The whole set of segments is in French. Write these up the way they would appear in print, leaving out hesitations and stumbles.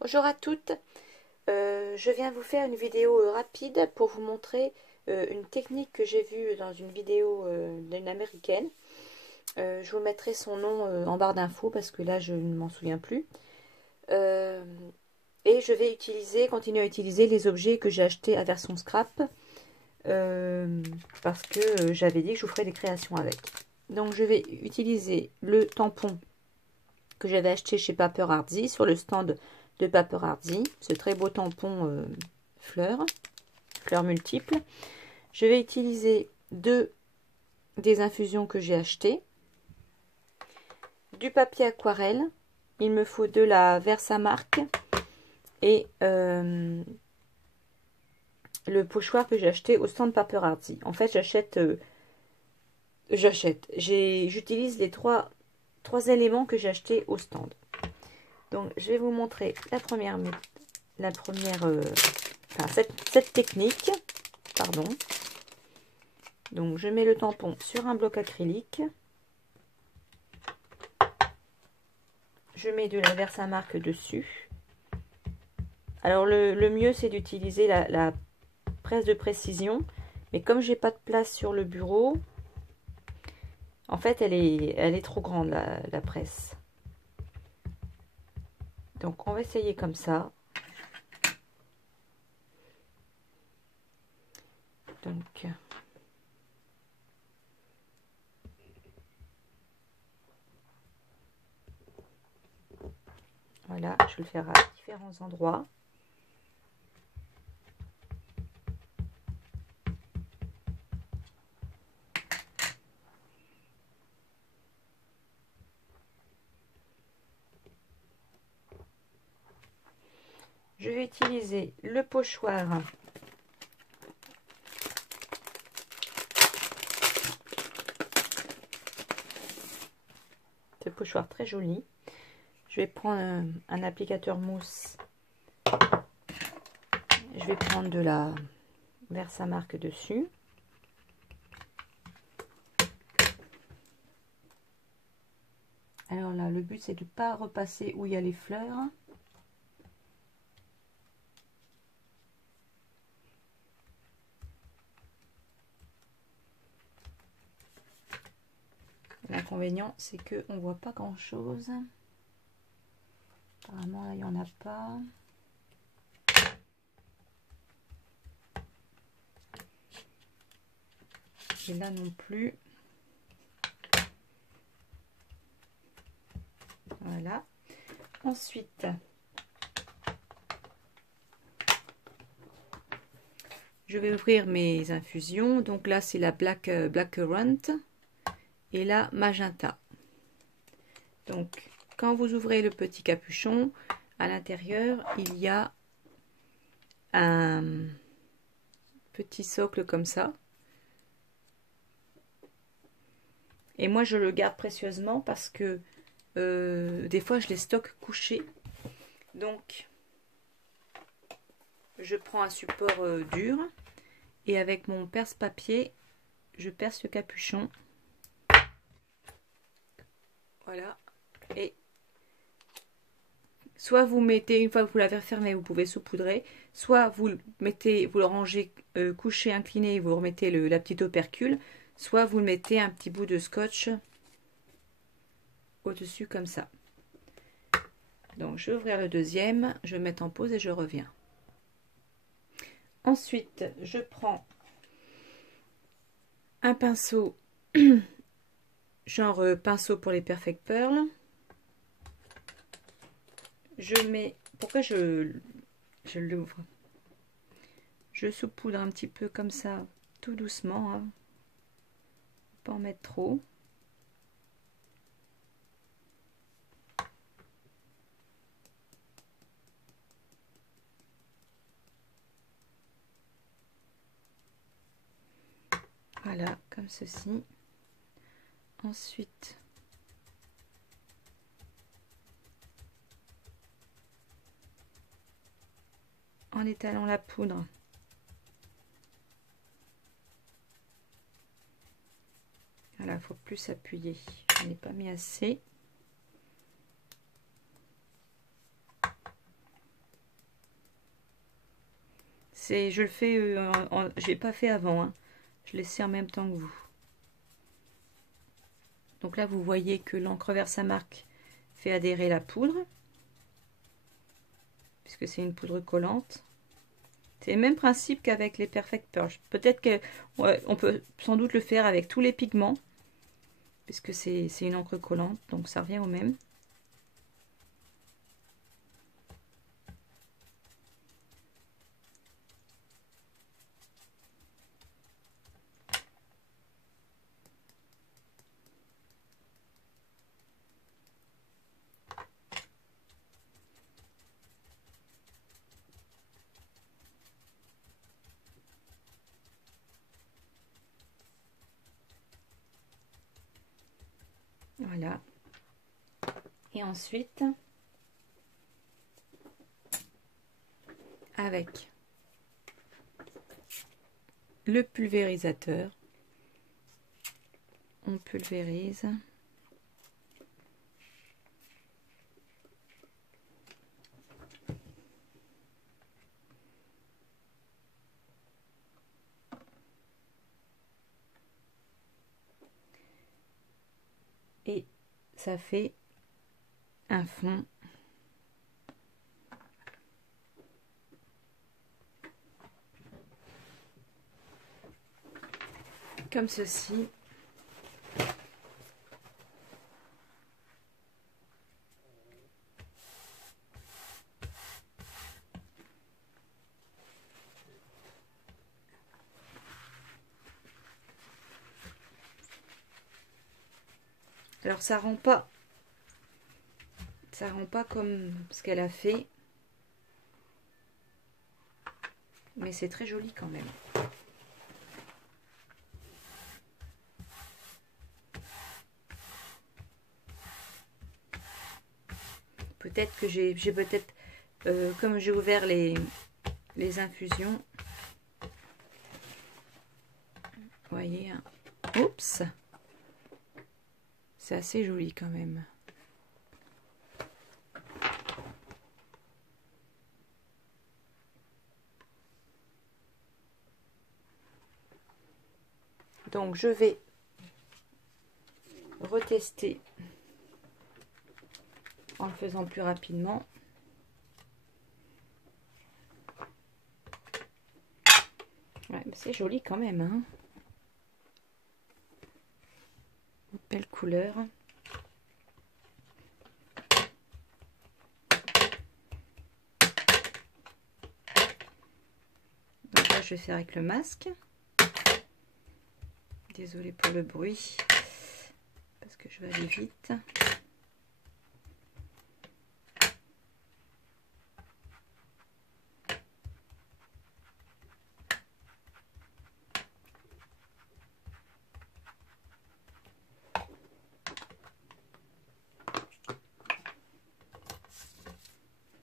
Bonjour à toutes, je viens vous faire une vidéo rapide pour vous montrer une technique que j'ai vue dans une vidéo d'une américaine. Je vous mettrai son nom en barre d'infos parce que là je ne m'en souviens plus. Euh, et je vais continuer à utiliser les objets que j'ai achetés à version scrap parce que j'avais dit que je vous ferais des créations avec. Donc je vais utiliser le tampon que j'avais acheté chez Paper Hardy sur le stand de Paper Hardy, ce très beau tampon fleurs multiples. Je vais utiliser deux des infusions que j'ai achetées, du papier aquarelle, il me faut de la Versamark et le pochoir que j'ai acheté au stand Paper Hardy. En fait, j'utilise les trois éléments que j'ai achetés au stand. Donc, je vais vous montrer cette technique. Pardon. Donc, je mets le tampon sur un bloc acrylique. Je mets de la Versamark dessus. Alors, le mieux, c'est d'utiliser la presse de précision. Mais comme j'ai pas de place sur le bureau, en fait, elle est trop grande, la presse. Donc, on va essayer comme ça. Donc, voilà, je vais le faire à différents endroits. Je vais utiliser le pochoir très joli. Je vais prendre un applicateur mousse. Je vais prendre de la Versamark dessus. Alors là, le but c'est de ne pas repasser où il y a les fleurs. L'inconvénient c'est que on voit pas grand chose. Apparemment là il n'y en a pas. Et là non plus. Voilà. Ensuite, je vais ouvrir mes infusions. Donc là c'est la Blackcurrant et la Magenta. Donc quand vous ouvrez le petit capuchon, à l'intérieur il y a un petit socle comme ça. Et moi je le garde précieusement parce que des fois je les stocke couchés. Donc je prends un support dur et avec mon perce-papier je perce le capuchon. Voilà. Et soit vous mettez, une fois que vous l'avez refermé, vous pouvez saupoudrer, soit vous le rangez couché, incliné, et vous remettez la petite opercule, soit vous mettez un petit bout de scotch au-dessus comme ça. Donc je vais ouvrir le deuxième, je vais mettre en pause et je reviens. Ensuite, je prends un pinceau, genre pinceau pour les Perfect Pearl. Je mets, pourquoi je l'ouvre? Je saupoudre un petit peu comme ça, tout doucement, hein. Pas en mettre trop. Voilà, comme ceci. Ensuite, en étalant la poudre, voilà, il faut plus appuyer. Je n'ai pas mis assez. Je le fais, je l'ai pas fait avant, hein. Je l'ai fait en même temps que vous. Donc là, vous voyez que l'encre Versamark fait adhérer la poudre, puisque c'est une poudre collante. C'est le même principe qu'avec les Perfect Pearl. Peut-être qu'on peut sans doute le faire avec tous les pigments, puisque c'est une encre collante, donc ça revient au même. Voilà. Et ensuite, avec le pulvérisateur, on pulvérise. Et ça fait un fond comme ceci. Alors ça rend pas comme ce qu'elle a fait, mais c'est très joli quand même. Peut-être que j'ai peut-être comme j'ai ouvert les infusions, vous voyez, hein. Oups, c'est assez joli quand même. Donc je vais retester en le faisant plus rapidement. Ouais, c'est joli quand même, hein. Belle couleur. Donc là, je vais faire avec le masque. Désolée pour le bruit, parce que je vais aller vite.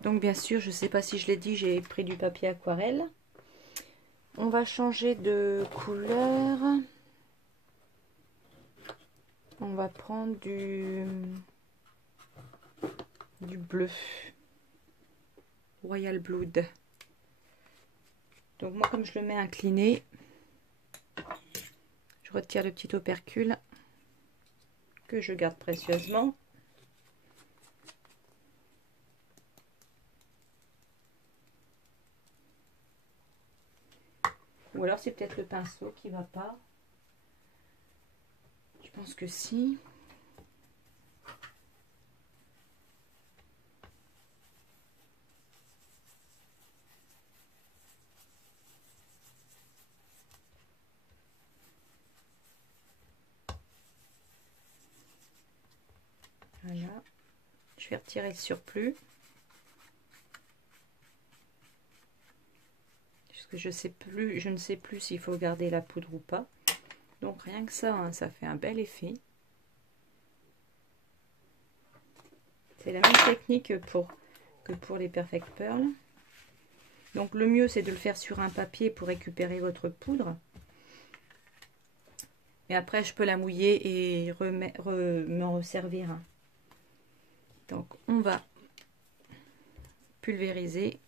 Donc bien sûr, je ne sais pas si je l'ai dit, j'ai pris du papier aquarelle. On va changer de couleur. On va prendre du bleu. Royal Blood. Donc moi, comme je le mets incliné, je retire le petit opercule que je garde précieusement. Ou alors c'est peut-être le pinceau qui va pas. Je pense que si. Voilà. Je vais retirer le surplus. Parce que je ne sais plus s'il faut garder la poudre ou pas. Donc rien que ça, hein, ça fait un bel effet. C'est la même technique que pour les Perfect Pearl. Donc le mieux c'est de le faire sur un papier pour récupérer votre poudre. Et après je peux la mouiller et m'en resservir. Donc on va pulvériser.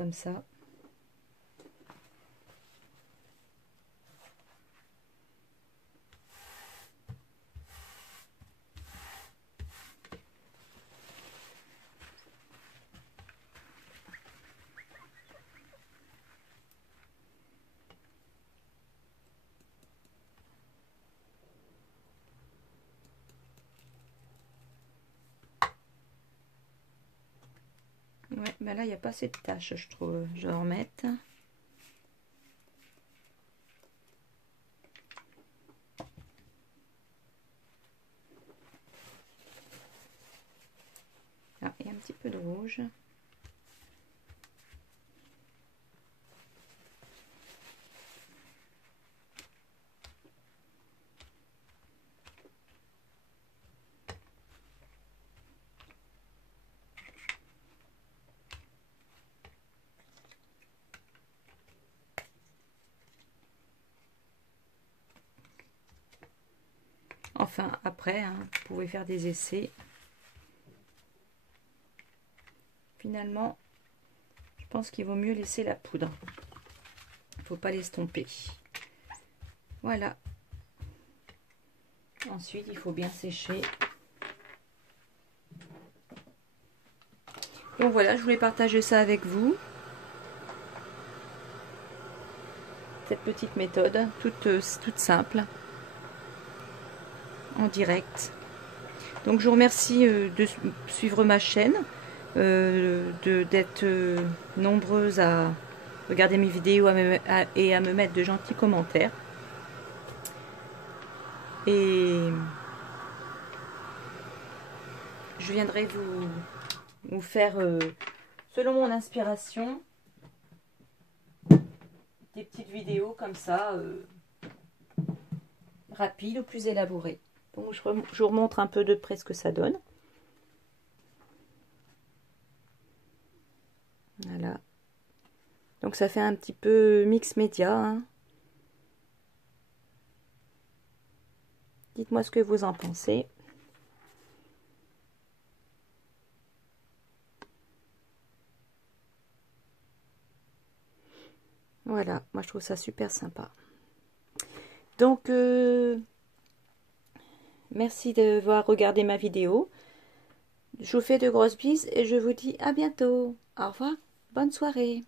comme ça. Ouais, ben là, il n'y a pas assez de taches, je trouve. Je vais en remettre. Ah, il y a un petit peu de rouge. Enfin, après, hein, vous pouvez faire des essais. Finalement, je pense qu'il vaut mieux laisser la poudre. Il ne faut pas l'estomper. Voilà. Ensuite, il faut bien sécher. Donc voilà, je voulais partager ça avec vous. Cette petite méthode, toute simple. En direct. Donc je vous remercie de suivre ma chaîne, d'être nombreuses à regarder mes vidéos et à me mettre de gentils commentaires. Et je viendrai vous faire, selon mon inspiration, des petites vidéos comme ça, rapides ou plus élaborées. Donc je vous remontre un peu de près ce que ça donne. Voilà. Donc ça fait un petit peu mix média. Hein. Dites-moi ce que vous en pensez. Voilà, moi je trouve ça super sympa. Donc, merci d'avoir regardé ma vidéo. Je vous fais de grosses bises et je vous dis à bientôt. Au revoir, bonne soirée.